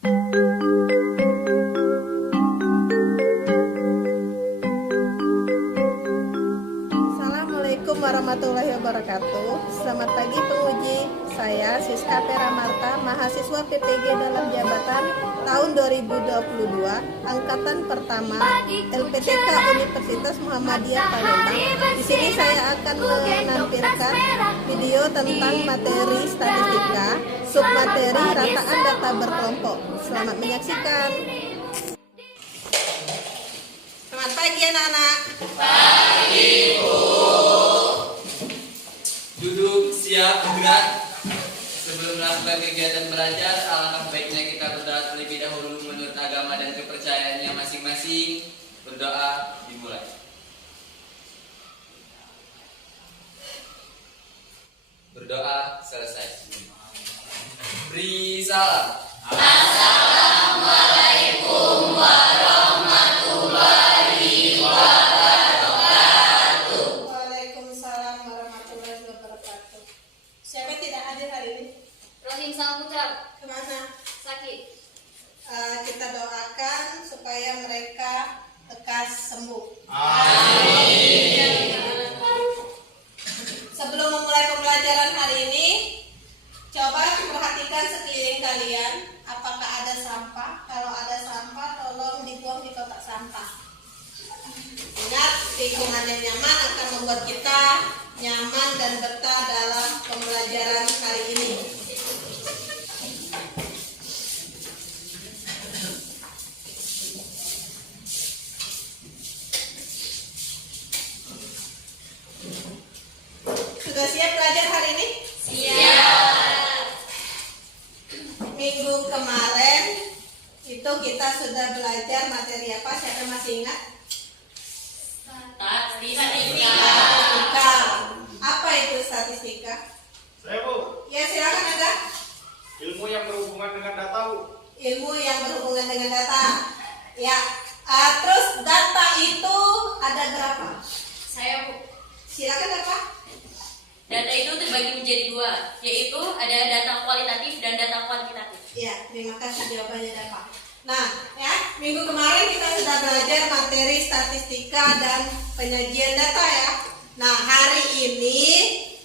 Assalamualaikum warahmatullahi wabarakatuh. Selamat pagi penguji. Saya Siska Pera Marta, mahasiswa PPG dalam jabatan tahun 2022, angkatan pertama LPTK Universitas Muhammadiyah Palembang. Di sini saya akan menampilkan video tentang materi statistika, submateri rataan data berkelompok. Selamat menyaksikan. Selamat pagi anak-anak. Pagi, Bu. Duduk, siap, bergerak. Sebelum melakukan kegiatan belajar, alangkah baiknya kita berdoa terlebih dahulu menurut agama dan kepercayaannya masing-masing. Berdoa dimulai. Berdoa selesai. Beri salam. Assalamualaikum warahmatullahi wabarakatuh. Waalaikumsalam warahmatullahi wabarakatuh. Siapa yang tidak hadir hari ini? Rohim Saputra Kemana? sakit. Kita doakan supaya mereka lekas sembuh. Amin. Sebelum memulai pembelajaran hari ini, coba perhatikan sekeliling kalian. Apakah ada sampah? Kalau ada sampah, tolong dibuang di kotak sampah. Ingat, lingkungan yang nyaman akan membuat kita nyaman dan betah dalam pembelajaran hari ini. Sudah siap belajar hari ini? Siap. Minggu kemarin itu kita sudah belajar materi apa? Siapa masih ingat? Statistika. Statistika. Apa itu statistika? Saya, Bu. Ya silakan ada. Ilmu yang berhubungan dengan data, Bu. Ilmu yang berhubungan dengan data. Ya. Terus data itu ada berapa? Saya, Bu. Silakan apa? Data itu terbagi menjadi dua, yaitu ada data kualitatif dan data kuantitatif. Ya, terima kasih jawabannya dapat. Nah, ya, minggu kemarin kita sudah belajar materi statistika dan penyajian data ya. Nah, hari ini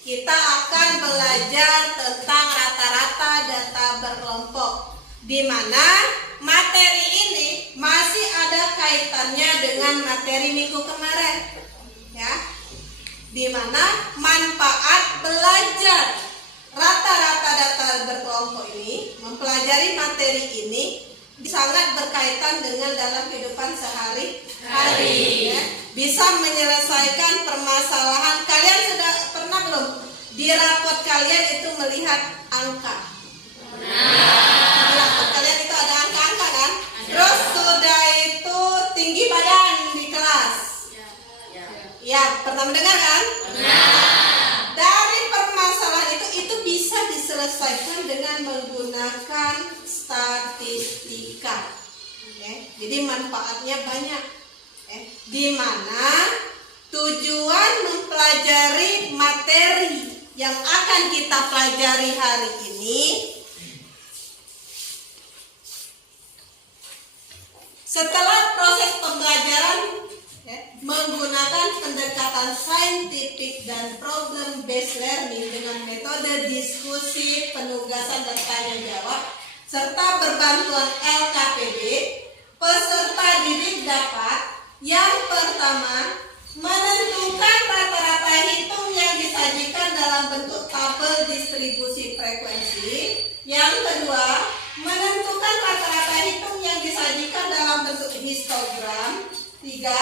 kita akan belajar tentang rata-rata data berkelompok, di mana materi ini masih ada kaitannya dengan materi minggu kemarin, ya. Di mana manfaat belajar rata-rata data berkelompok ini, mempelajari materi ini sangat berkaitan dengan dalam kehidupan sehari-hari, ya. Bisa menyelesaikan permasalahan. Kalian sudah pernah belum di rapot kalian itu melihat angka? Di rapot kalian itu ada angka-angka kan? Terus sudah itu tinggi badan di kelas. Ya, pernah mendengar kan? Dari permasalahan itu bisa diselesaikan dengan menggunakan statistika. Jadi manfaatnya banyak. Di mana tujuan mempelajari materi yang akan kita pelajari hari ini, setelah proses pembelajaran menggunakan pendekatan saintifik dan problem based learning dengan metode diskusi, penugasan dan tanya jawab serta berbantuan LKPD, peserta didik dapat yang pertama menentukan rata-rata hitung yang disajikan dalam bentuk tabel distribusi frekuensi. Yang kedua, menentukan rata-rata hitung yang disajikan dalam bentuk histogram. Tiga,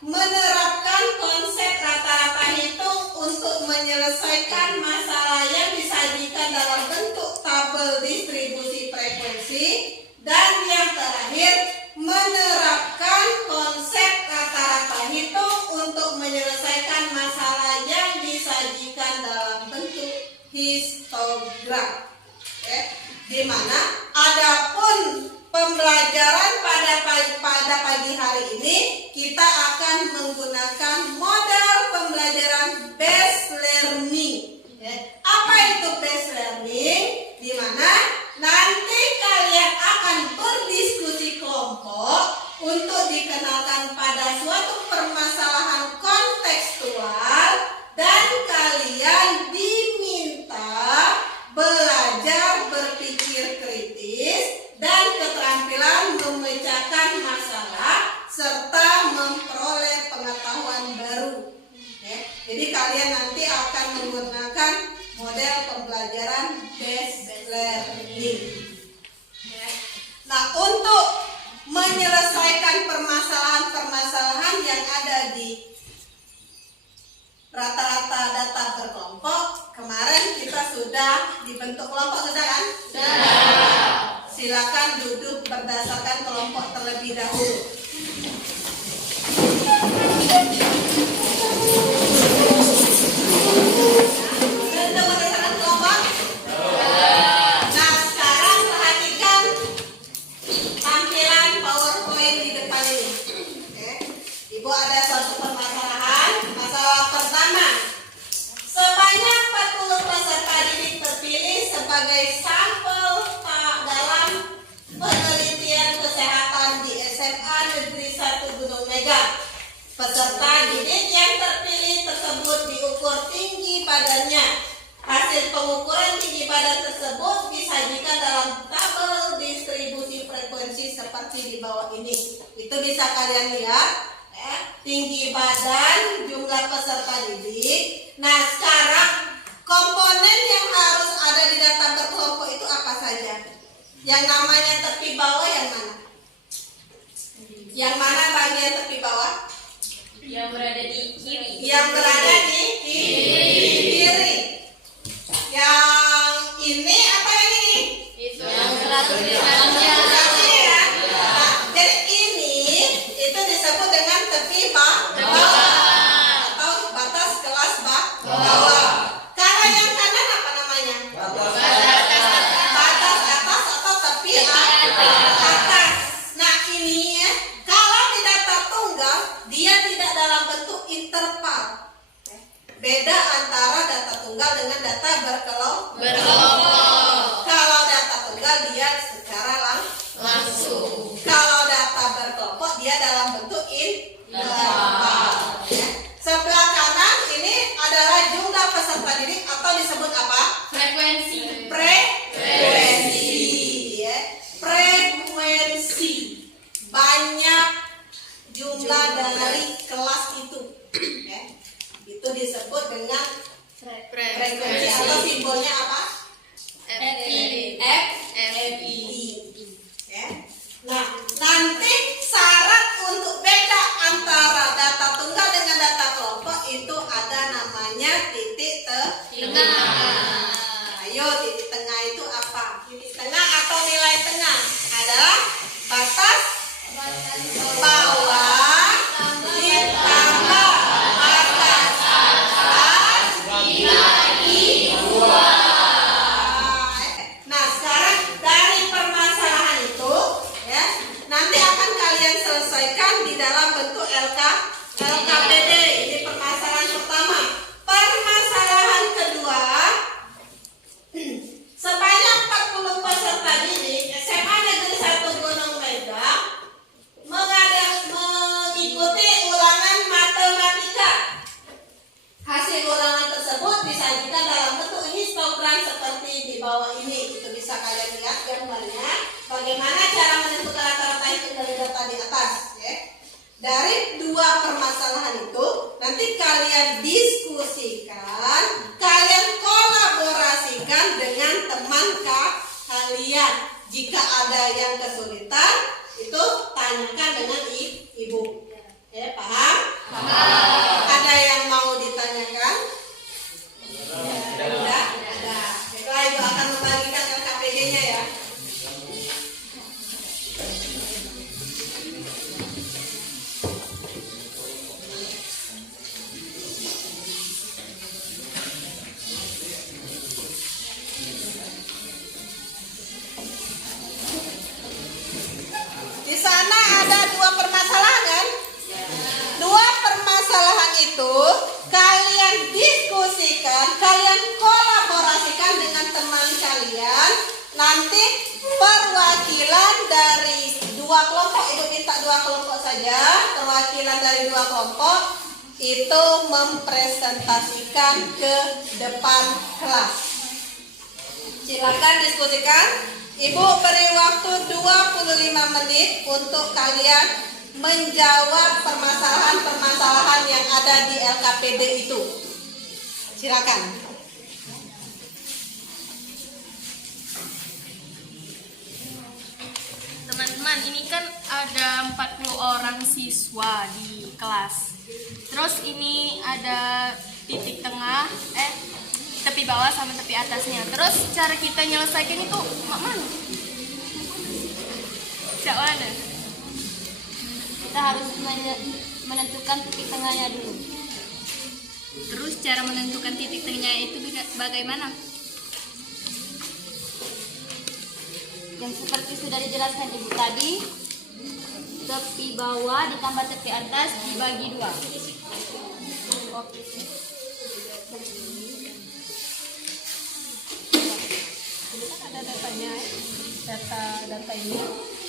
menerapkan konsep rata-rata hitung untuk menyelesaikan masalah yang disajikan dalam bentuk tabel distribusi frekuensi. Dan rata-rata data berkelompok. Kemarin kita sudah dibentuk kelompok, sudah kan? Sudah. Silakan duduk berdasarkan kelompok terlebih dahulu. Sudah berdasarkan kelompok? Nah, sekarang perhatikan tampilan PowerPoint di depan ini. Oke. Ibu ada suatu permasalahan. Masalah pertama, sebanyak 40 peserta didik terpilih sebagai sampel dalam penelitian kesehatan di SMA Negeri 1 Gunung Mega. Peserta didik yang terpilih tersebut diukur tinggi badannya. Hasil pengukuran tinggi badan tersebut disajikan dalam tabel distribusi frekuensi seperti di bawah ini. Itu bisa kalian lihat, ya. Tinggi badan, jumlah peserta didik. Nah, sekarang komponen yang harus ada di data berkelompok itu apa saja? Yang namanya tepi bawah yang mana? Yang mana bagian tepi bawah? Yang berada di kiri. Yang berada di kiri. Yang ini apa yang ini? Itu yang 100 Yang ini ya. Nah, jadi ini itu disebut dengan tepi bawah atau batas kelas bawah. Kalau yang kanan apa namanya? Batas atas atau tepi atas. Nah, ini ya, kalau di data tunggal dia tidak dalam bentuk interval. Beda antara data tunggal dengan data berkelompok. Kalau data tunggal dia secara langsung. Kalau data berkelompok dia dalam bentuk interval. Ya. Sebelah kanan ini adalah jumlah peserta didik atau disebut apa? Frekuensi. Frekuensi. Ya. Frekuensi. Banyak jumlah dari kelas itu. Ya. Itu disebut dengan frekuensi atau simbolnya apa? FI. Ya. Nah, nanti syarat untuk beda antara data tunggal dengan data kelompok itu ada namanya titik tengah. Ayo, titik tengah itu apa? Titik tengah atau nilai tengah adalah batas bawah ditambah batas atas dibagi 2. Nah, sekarang dari permasalahan itu ya, nanti akan kalian selesaikan di dalam bentuk LKPD. Ini permasalahan pertama. Permasalahan kedua, sebanyak 40 peserta didik SMA Negeri 1 Gunung Mega mengikuti ulangan matematika. Hasil ulangan tersebut disajikan dalam bentuk histogram seperti di bawah ini. Itu bisa kalian lihat gambarnya. Bagaimana cara menentukan rata-rata itu dari data di atas. Ya. Dari dua permasalahan itu nanti kalian diskusikan, kalian kolaborasikan dengan teman kalian. Jika ada yang kesulitan, itu tanyakan dengan ibu. Ya, paham? Paham. Ada yang mau ditanyakan? Sudah? Ada. Baiklah, ibu akan membagikan LKPD-nya ya. Di sana ada dua permasalahan kan? Dua permasalahan itu kalian diskusikan, kalian kolaborasikan dengan teman kalian. Nanti perwakilan dari dua kelompok, itu minta dua kelompok saja. Perwakilan dari dua kelompok itu mempresentasikan ke depan kelas. Silakan diskusikan. Ibu beri waktu 25 menit untuk kalian menjawab permasalahan-permasalahan yang ada di LKPD itu. Silakan. Teman-teman, ini kan ada 40 orang siswa di kelas. Terus ini ada titik tengah, tepi bawah sama tepi atasnya. Terus cara kita nyelesaikan itu mana? Cak mana? Kita harus menentukan titik tengahnya dulu. Terus cara menentukan titik tengahnya itu bagaimana? Yang seperti sudah dijelaskan Ibu tadi, tepi bawah ditambah tepi atas dibagi 2. Oke. Ini kan ada datanya, data ini.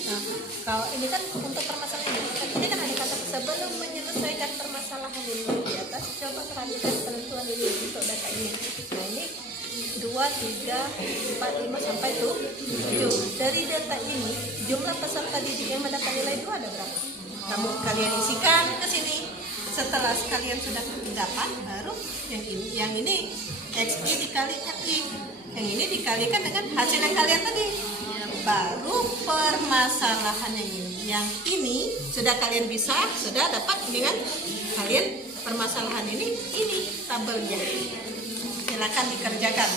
Nah, kalau ini kan untuk permasalahan ini kan ada kata sebelum menyelesaikan permasalahan ini di atas, coba perhatikan penentuan ini untuk data ini. Nah ini 2, 3, 4, 5 sampai 7. Dari data ini jumlah peserta didik yang mendapat nilai 2 ada berapa? Kamu kalian isikan ke sini. Setelah kalian sudah dapat, baru yang ini XI dikalikan I, yang ini dikalikan dengan hasil yang kalian tadi. Baru permasalahan yang ini sudah kalian bisa, sudah dapat dengan kalian permasalahan ini tabelnya. Silakan dikerjakan.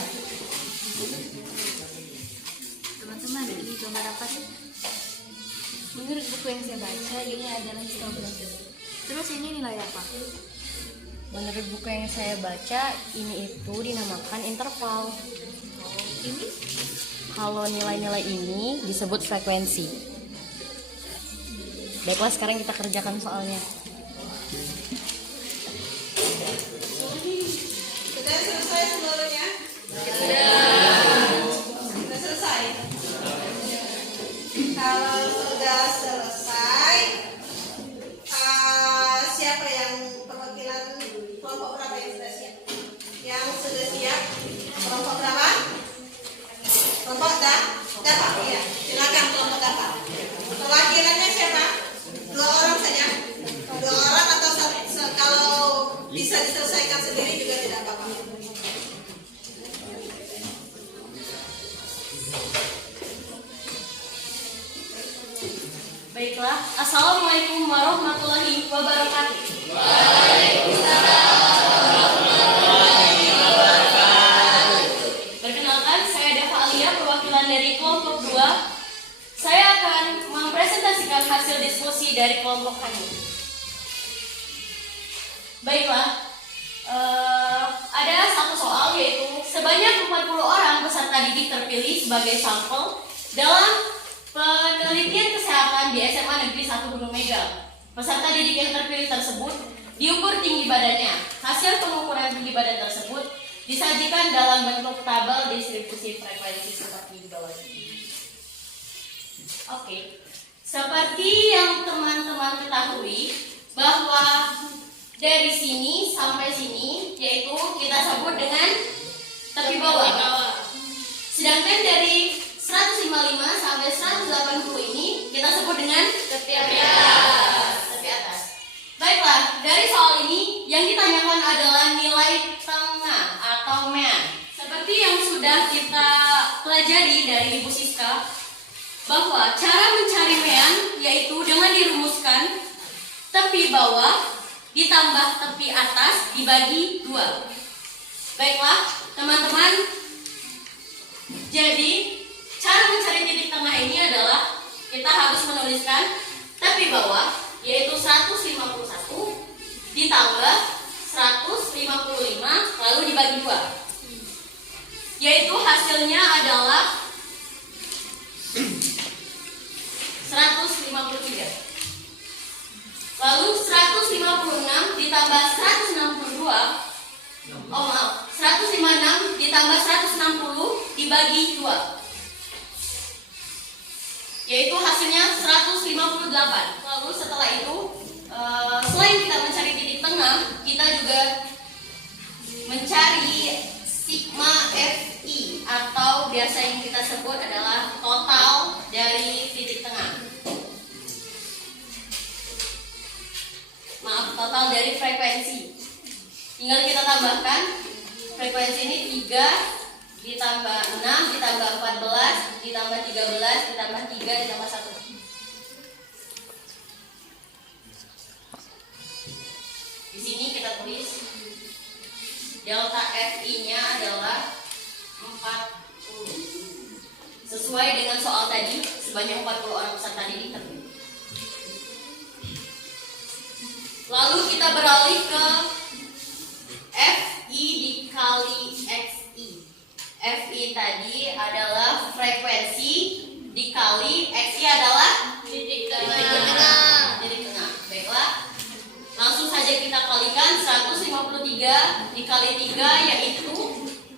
Teman-teman, ini gambar apa sih? Menurut buku yang saya baca, ini adalah histogram. Terus ini nilai apa? Menurut buku yang saya baca, ini itu dinamakan interval. Ini Kalau nilai-nilai ini disebut frekuensi. Baiklah, sekarang kita kerjakan soalnya. sudah selesai seluruhnya? Sudah selesai. Kalau sudah selesai, siapa yang perwakilan kelompok berapa yang sudah siap? Yang sudah siap, kelompok berapa? Kelompok dapat, ya. Silakan kelompok dapat. Perwakilannya siapa? 2 orang saja. 2 orang atau kalau bisa diselesaikan sendiri juga tidak apa-apa. Baiklah, Assalamualaikum warahmatullahi wabarakatuh. Perkenalkan, saya Deva Alia, perwakilan dari kelompok 2. Saya akan mempresentasikan hasil diskusi dari kelompok kami. Baiklah, ada satu soal, yaitu sebanyak 40 orang peserta didik terpilih sebagai sampel dalam penelitian kesehatan di SMA Negeri 1 Gunung Mega. Peserta didik yang terpilih tersebut diukur tinggi badannya. Hasil pengukuran tinggi badan tersebut disajikan dalam bentuk tabel distribusi frekuensi seperti di bawah ini. Oke, seperti yang teman-teman ketahui bahwa dari sini sampai sini yaitu kita sebut dengan tepi bawah. Sedangkan dari 155 sampai 180 ini kita sebut dengan tepi atas. Baiklah, dari soal ini yang ditanyakan adalah nilai tengah atau mean. Seperti yang sudah kita pelajari dari Ibu Siska, bahwa cara mencari mean yaitu dengan dirumuskan tepi bawah ditambah tepi atas dibagi 2. Baiklah, teman-teman. Jadi cara mencari titik tengah ini adalah kita harus menuliskan tepi bawah yaitu 151 ditambah 155 lalu dibagi 2. Yaitu hasilnya adalah 153. Lalu 156 ditambah 162 156 ditambah 160 dibagi 2, yaitu hasilnya 158. Lalu setelah itu selain kita mencari titik tengah, kita juga mencari sigma Fi atau biasa yang kita sebut adalah total dari titik tengah. Total dari frekuensi. Tinggal kita tambahkan frekuensi ini 3 ditambah 6 ditambah 14 ditambah 13 ditambah 3 ditambah 1. Di sini kita tulis sebanyak 40 orang peserta didik terpilih. Lalu kita beralih ke FI dikali XI. FI tadi adalah frekuensi dikali XI adalah titik tengah. Baiklah. Langsung saja kita kalikan 153 dikali 3 yaitu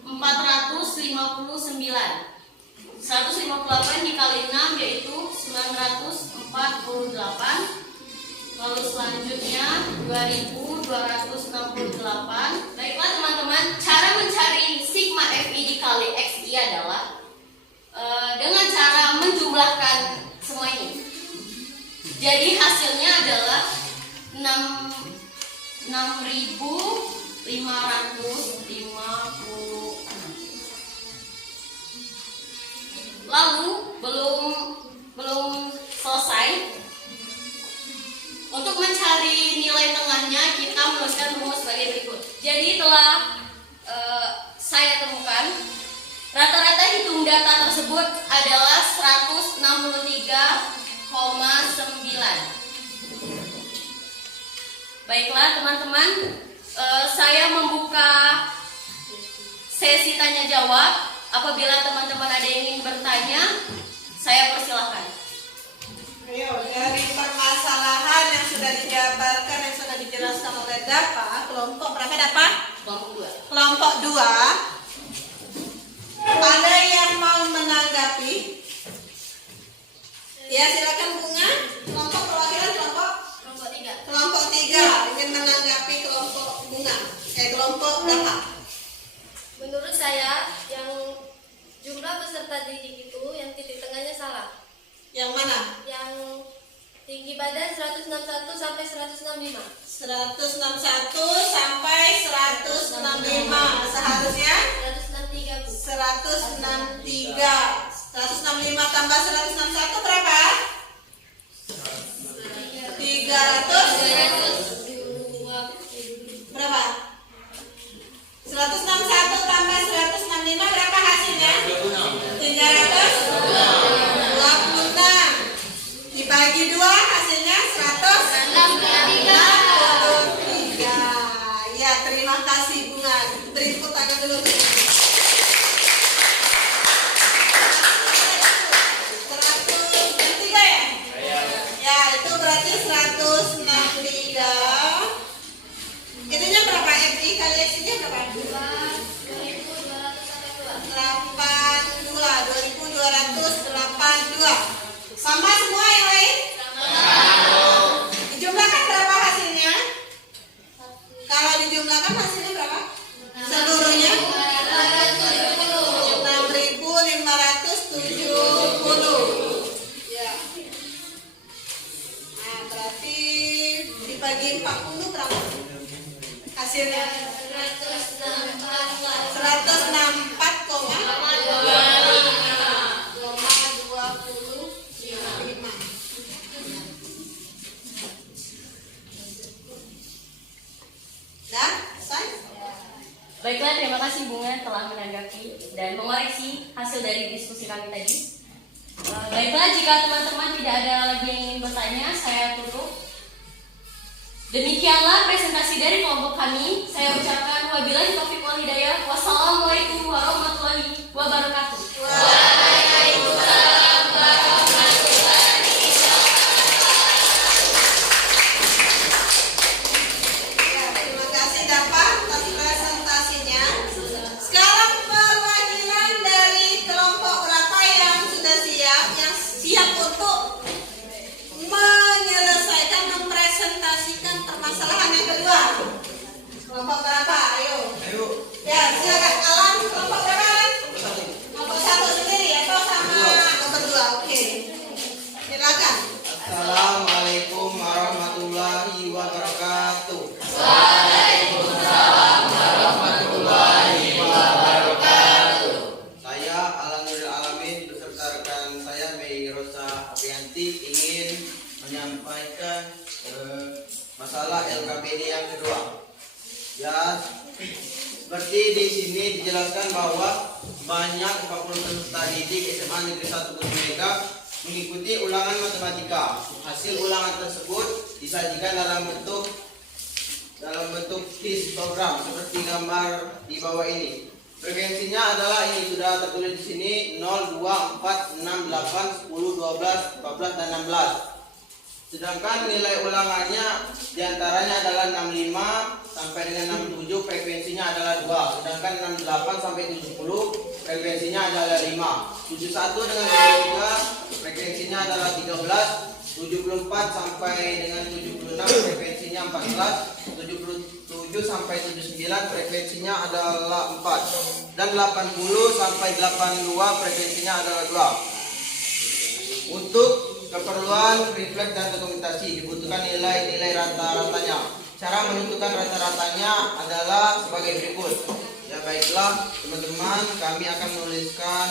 459. 158 dikali 6 yaitu 948. Lalu selanjutnya 2268. Baiklah teman-teman, cara mencari sigma FI dikali XI adalah dengan cara menjumlahkan semua ini. Jadi hasilnya adalah 6.556. Lalu belum selesai. Untuk mencari nilai tengahnya kita menuliskan rumus sebagai berikut. Jadi telah saya temukan rata-rata hitung data tersebut adalah 163,9. Baiklah teman-teman, saya membuka sesi tanya jawab. Apabila teman-teman ada yang ingin bertanya, saya persilahkan. Ayo, dari permasalahan yang sudah dijabarkan, yang sudah dijelaskan oleh Dapa, kelompok berapa Dapa? Kelompok 2. Kelompok 2. Ada yang mau menanggapi? Ya, silakan Bunga. Kelompok perwakilan kelompok 3. kelompok 3 ingin menanggapi kelompok Bunga. Kelompok Dapa. Menurut saya yang jumlah peserta didik itu yang titik tengahnya salah. Yang mana? Yang tinggi badan 161 sampai 165. 161 sampai 165. Seharusnya 163 Bu. 163. 165 tambah 161 berapa? 300 berapa? 161 tambah 165 berapa hasilnya? 326. Dibagi 2 hasilnya 163. Ya, terima kasih Bunga. Beri tepuk tangan dulu. 163 ya? Ya, itu berarti 163. Itunya berapa? FI kali X-nya berapa? 2282. Sama semua yang lain? Dijumlahkan berapa hasilnya? Kalau dijumlahkan hasilnya berapa? Seluruhnya 6.570. Ya. Nah, berarti dibagi 40 berapa? Hasilnya 164,25. Dah, selesai? Baiklah, terima kasih Bunga telah menanggapi dan mengoreksi hasil dari diskusi kami tadi. Baiklah, jika teman-teman tidak ada lagi yang ingin bertanya, saya tutup. Demikianlah presentasi dari kelompok kami. Saya ucapkan wabillahi taufiq wal hidayah. Wassalamualaikum warahmatullahi wabarakatuh. Waalaikumsalam warahmatullahi wabarakatuh. Ya, terima kasih Dapa atas presentasinya. Sekarang perwakilan dari kelompok berapa yang sudah siap, yang siap untuk menyelesaikan, mempresentasikan permasalahan yang kedua. Kelompok berapa? Ayo. Ya, silakan. Alam, kelompok berapa? Alam? Kelompok 1 sendiri atau sama nomor 2? Oke. Silakan. Assalamualaikum warahmatullahi wabarakatuh. Saya Alhamdulillah Alamin beserta rekan saya Mei Rosa Aprianti ingin menyampaikan masalah LKPD yang kedua. Ya, seperti di sini dijelaskan bahwa banyak 40 peserta didik SMA Negeri 1 Mega mengikuti ulangan matematika. Hasil ulangan tersebut disajikan dalam bentuk histogram seperti gambar di bawah ini. Frekuensinya adalah ini sudah tertulis di sini 0, 2, 4, 6, 8, 10, 12, 14 dan 16. Sedangkan nilai ulangannya diantaranya adalah 65 sampai dengan 67 frekuensinya adalah 2. Sedangkan 68 sampai 70 frekuensinya adalah 5. 71 dengan 73 frekuensinya adalah 13. 74 sampai dengan 76 frekuensinya 14. 77 sampai 79 frekuensinya adalah 4. Dan 80 sampai 82 frekuensinya adalah 2. Untuk keperluan refleks dan dokumentasi dibutuhkan nilai-nilai rata-ratanya. Cara menentukan rata-ratanya adalah sebagai berikut. Ya baiklah teman-teman, kami akan menuliskan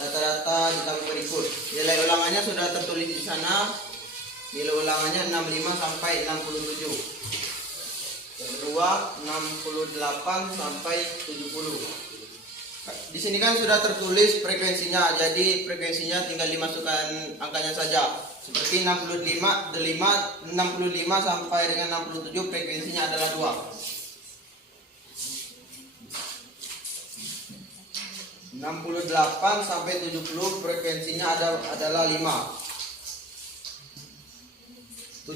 rata-rata di tabel berikut. Nilai ulangannya sudah tertulis di sana. Nilai ulangannya 65 sampai 67. Yang kedua 68 sampai 70. Di sini kan sudah tertulis frekuensinya, jadi frekuensinya tinggal dimasukkan angkanya saja. Seperti 65 sampai dengan 67 frekuensinya adalah 2. 68 sampai 70 frekuensinya adalah 5. 71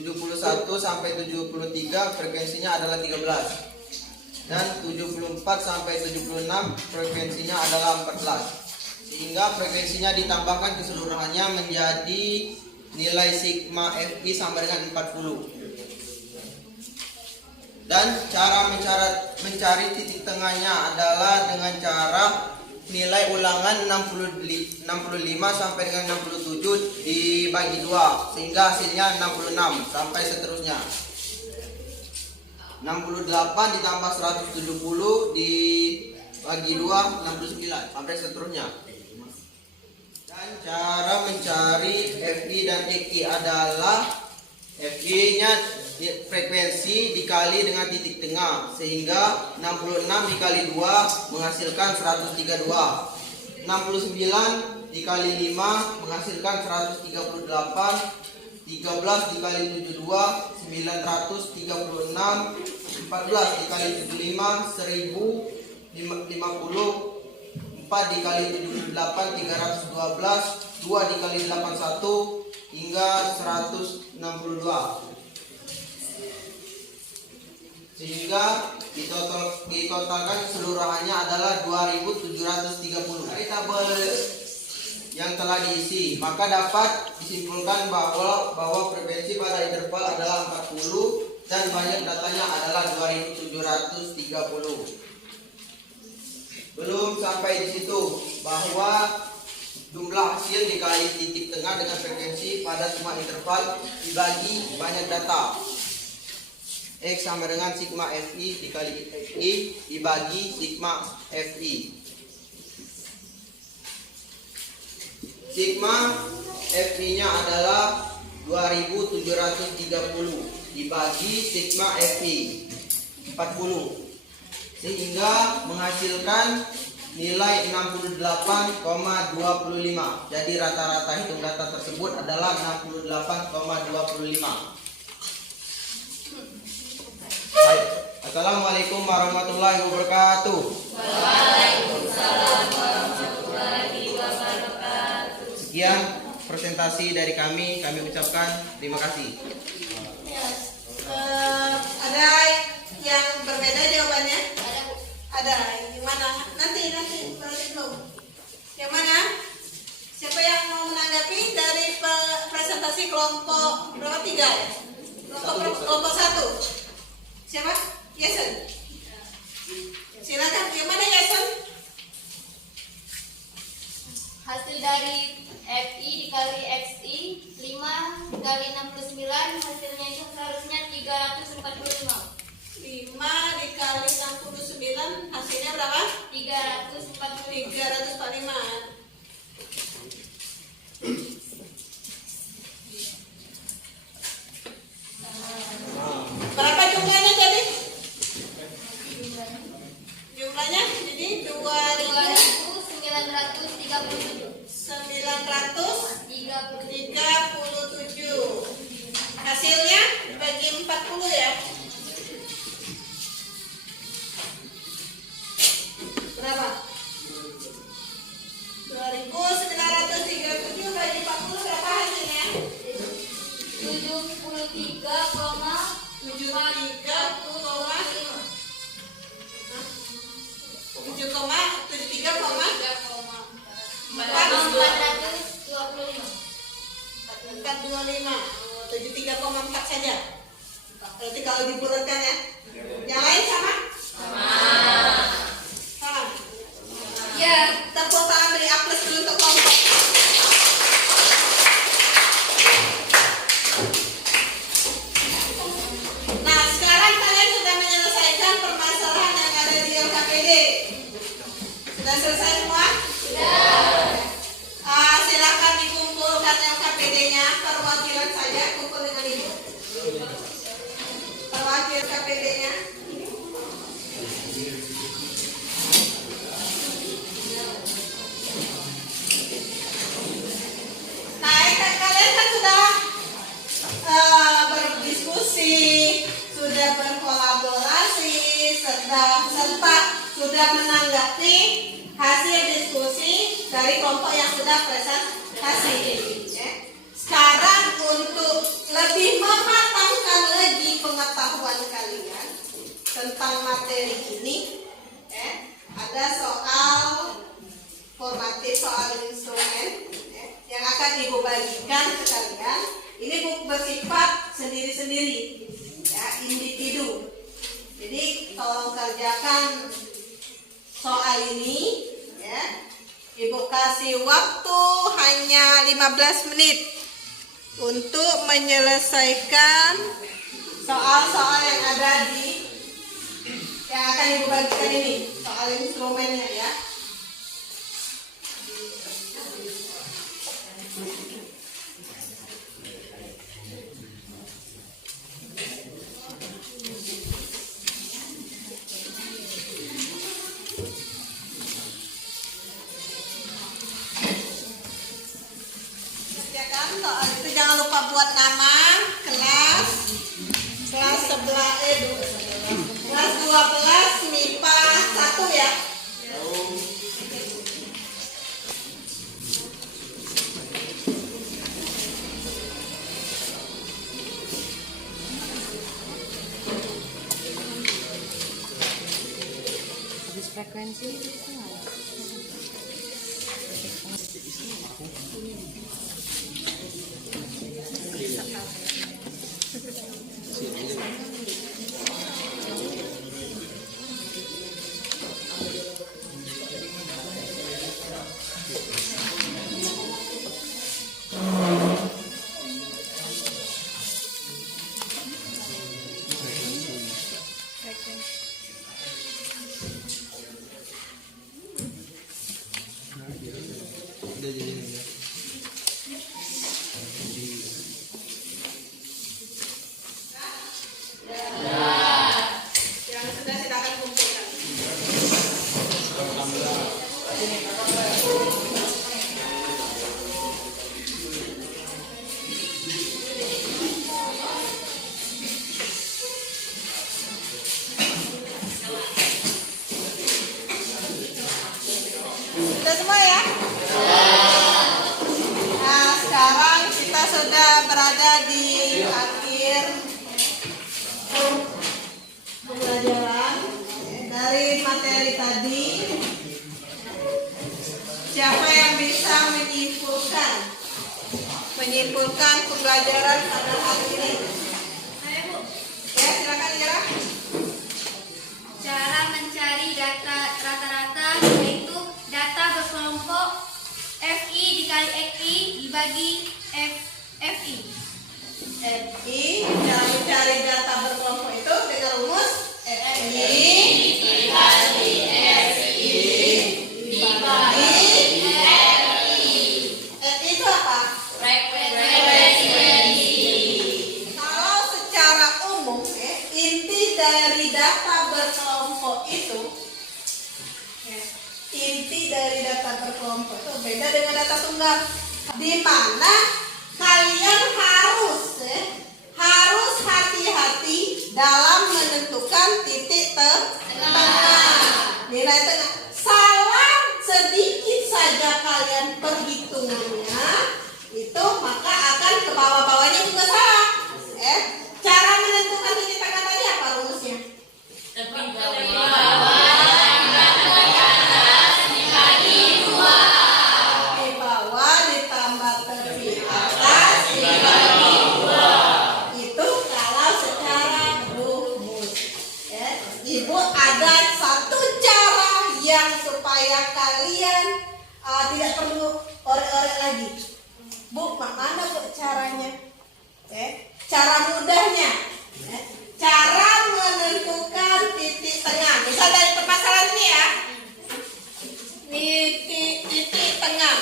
sampai 73 frekuensinya adalah 13. Dan 74 sampai 76 frekuensinya adalah 14. Sehingga frekuensinya ditambahkan keseluruhannya menjadi nilai sigma Fi sama dengan 40. Dan cara mencari titik tengahnya adalah dengan cara nilai ulangan 65 sampai dengan 67 dibagi 2 sehingga hasilnya 66 sampai seterusnya. 68 ditambah 170 dibagi 2 69 sampai seterusnya. Dan cara mencari Fi dan Eki adalah Fi-nya frekuensi dikali dengan titik tengah sehingga 66 dikali 2 menghasilkan 132. 69 dikali 5 menghasilkan 138. 13 dikali 72 936. 14 dikali 75 1050. 4 dikali 78 312. 2 dikali 81 hingga 162. Sehingga ditotalkan keseluruhannya adalah 2730. Dari tabel yang telah diisi, maka dapat disimpulkan bahwa frekuensi pada interval adalah 40 dan banyak datanya adalah 2730. Belum sampai di situ, bahwa jumlah hasil dikali titik tengah dengan frekuensi pada semua interval dibagi banyak data. X sama dengan sigma Fi dikali Fi dibagi sigma Fi. Sigma Fi-nya adalah 2730 dibagi sigma Fi 40 sehingga menghasilkan nilai 68,25. Jadi rata-rata hitung data tersebut adalah 68,25. Baik. Assalamualaikum warahmatullahi wabarakatuh. Waalaikumsalam warahmatullahi wabarakatuh. Sekian presentasi dari kami ucapkan terima kasih. Ada yang berbeda jawabannya? Ada Bu. Ada. Yang mana? Nanti berarti belum. Yang mana? Siapa yang mau menanggapi dari presentasi kelompok berapa? 3 ya? Kelompok 1. Siapa? Yasen. Silakan. Yang mana Yasen? Hasil dari Fi dikali Xi 5 dikali 69 hasilnya itu seharusnya 345. 5 dikali 69 hasilnya berapa? 345. Berapa jumlahnya jadi? Jumlahnya jadi 2937. 900 40 ya. Berapa? 2.937 bagi 40 berapa hasilnya? 425 saja. Berarti kalau dibulatkan ya. Yang lain sama? Sama. Ya, tepuk tangan beri A+ dulu untuk kelompok. Nah, sekarang kalian sudah menyelesaikan permasalahan yang ada di LKPD. Sudah selesai semua? Silakan dikumpulkan LKPD-nya, perwakilan saja kumpul dengan ibu. Perwakilan LKPD-nya. Nah, kalian kan sudah berdiskusi, sudah berkolaborasi, serta sudah menanggapi hasil diskusi dari kelompok yang sudah presentasi. Sekarang untuk lebih mematangkan lagi pengetahuan kalian tentang materi ini, ada soal formatif, soal instrumen yang akan ibu bagikan ke kalian. Ini bersifat sendiri-sendiri, ya, individu. Jadi tolong kerjakan soal ini, ya. Ibu kasih waktu hanya 15 menit untuk menyelesaikan soal-soal yang ada yang akan ibu bagikan ini, soal instrumennya ya. Soal itu jangan lupa buat nama kelas sebelah kelas 12 MIPA 1 ya. Habis frekuensi itu Yang sudah silakan kumpulkan. Sudah semua ya? Nah, sekarang kita sudah berada di akhir pembelajaran dari materi tadi. Siapa yang bisa menyimpulkan pembelajaran pada hari ini? Saya Bu, Ya, silakan Ira. cara mencari data rata-rata yaitu data berkelompok FI dikali XI dibagi FI. FI, cara mencari data berkelompok itu dengan rumus FI dibagi FI itu apa? Kalau secara umum inti dari data berkelompok itu beda dengan data tunggal, di mana kalian harus hati-hati supaya kalian tidak perlu orek-orek lagi. Bu, mana Bu caranya? Cara mudahnya, cara menentukan titik tengah. Misal dari permasalahan ini ya, titik tengah.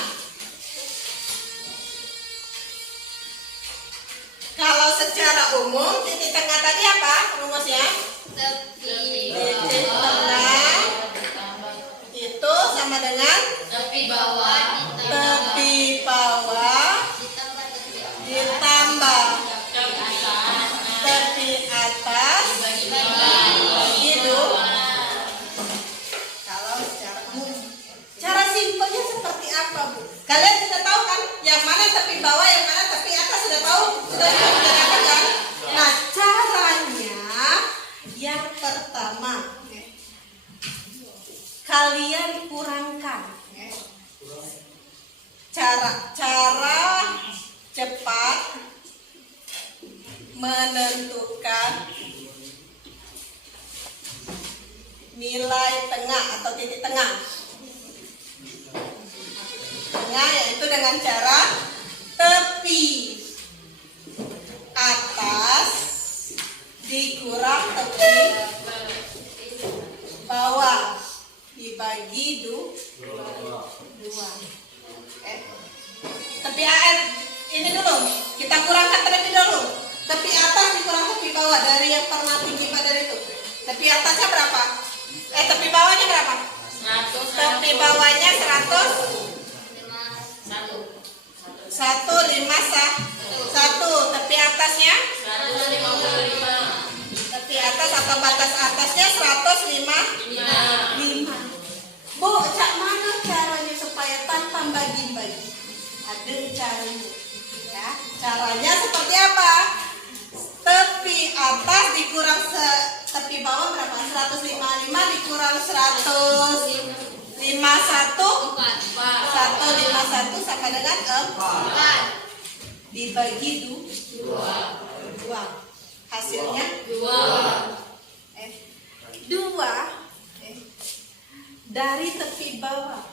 Kalau secara umum titik tengah tadi apa rumusnya? Tepi Titik tengah itu sama dengan Tepi bawah tepi bawah ditambah tepi atas gitu. Kalau secara umum, cara simpelnya seperti apa Bu? Kalian sudah tahu kan yang mana tepi bawah, yang mana tepi atas, sudah tahu? Sudah dikerjakan kan? Nah, caranya yang pertama kalian kurangkan. Cara cepat menentukan nilai tengah atau titik tengah. Tengah yaitu dengan cara tepi atas dikurang tepi bawah dibagi dua. Tepi ini dulu kita kurangkan terlebih dahulu. Tepi atas dikurang tepi bawah dari yang pernah tinggi pada itu. Tepi atasnya berapa? Tepi bawahnya berapa? 100. Tepi bawahnya 151. Tepi atasnya? 155. Tepi atas atau batas atasnya 105. Bu, cak mana caranya supaya tanpa bagi-bagi? Ada caranya. Ya, caranya seperti apa? Tepi atas dikurang tepi bawah berapa? 155 dikurang 151. 151 sama dengan 4. Dibagi 2. Hasilnya 2. Dari tepi bawah.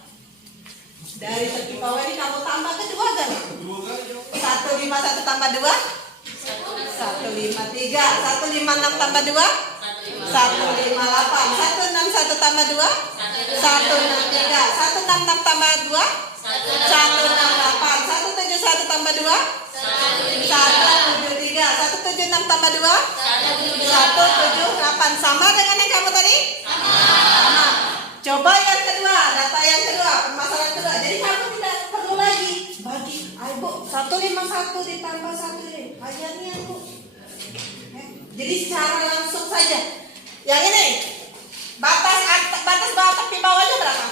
Dari tepi bawah ini kamu tambah kedua kan? 151 tambah 2? 153. 156 tambah 2? 158. 161 tambah 2? 163. 166 tambah 2? 168. 171 tambah 2? 173. 176 tambah 2? 178. Sama dengan yang kamu tadi? Sama. Coba yang kedua, data yang kedua, permasalahan kedua. Jadi kamu tidak perlu lagi bagi. Ayo Bu, 151 ditambah 1 ini. Ajarnya Bu. Jadi secara langsung saja. Yang ini batas bawah tepi bawahnya berapa?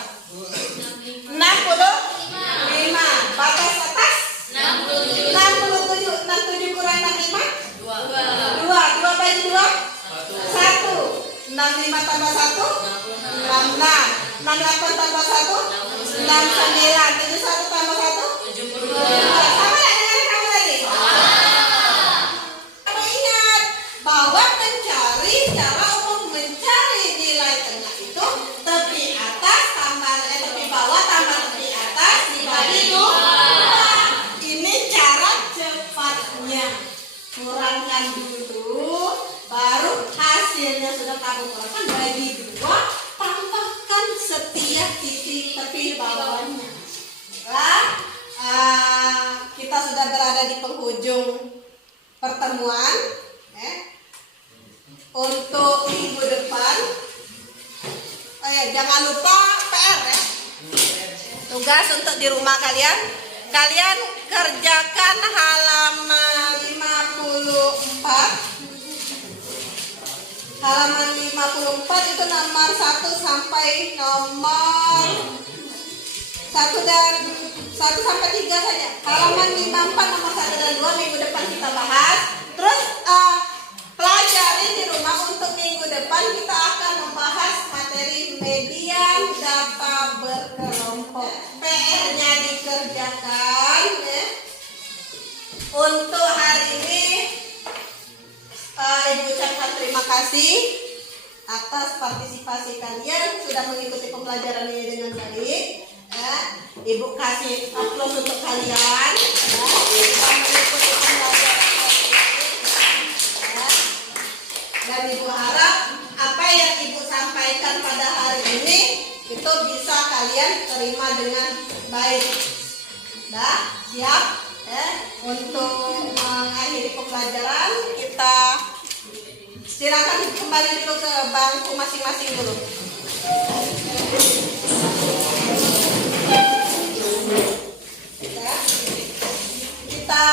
65. Batas atas 67. 67 kurang 65? 2 bagi 2? 1. 65 tambah 1? 66. 68 tambah 1? 69. 71 tambah 1? 72. Sama ya dengan kamu tadi? Kamu ingat bahwa mencari cara untuk mencari nilai tengah itu tepi atas tambah tepi bawah tambah tepi atas dibagi 2. Ini cara cepatnya. Kurangkan dulu, baru hasilnya sudah kamu kurangkan bagi 2. Tambahkan setiap titik tepi bawahnya. Kita sudah berada di penghujung pertemuan. Untuk minggu depan, jangan lupa PR ya. Tugas untuk di rumah kalian. Kalian kerjakan halaman 54. Halaman 54 itu nomor 1 sampai nomor 1 dan 1 sampai 3 saja. Halaman 54 nomor 1 dan 2 minggu depan kita bahas. Terus pelajari di rumah untuk minggu depan kita akan membahas materi median data berkelompok. PR-nya dikerjakan ya. Untuk hari ini Ibu ucapkan terima kasih atas partisipasi kalian sudah mengikuti pembelajaran ini dengan baik. Ya. Ibu kasih aplaus untuk kalian. Ya. Sudah mengikuti pembelajaran ini. Ya. Dan ibu harap apa yang ibu sampaikan pada hari ini itu bisa kalian terima dengan baik. Dah, siap? Untuk mengakhiri pembelajaran kita silakan kembali dulu ke bangku masing-masing dulu. Ya. Kita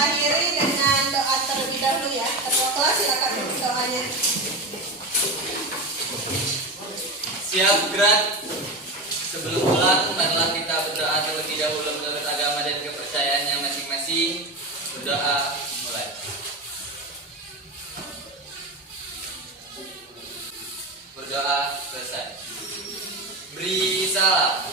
akhiri dengan doa terlebih dahulu ya. Ketua kelas silakan doanya. Siap gerak. Sebelum pulang, marilah kita berdoa terlebih dahulu menurut agama dan kepercayaannya masing-masing. Berdoa mulai. Berdoa selesai. Beri salam.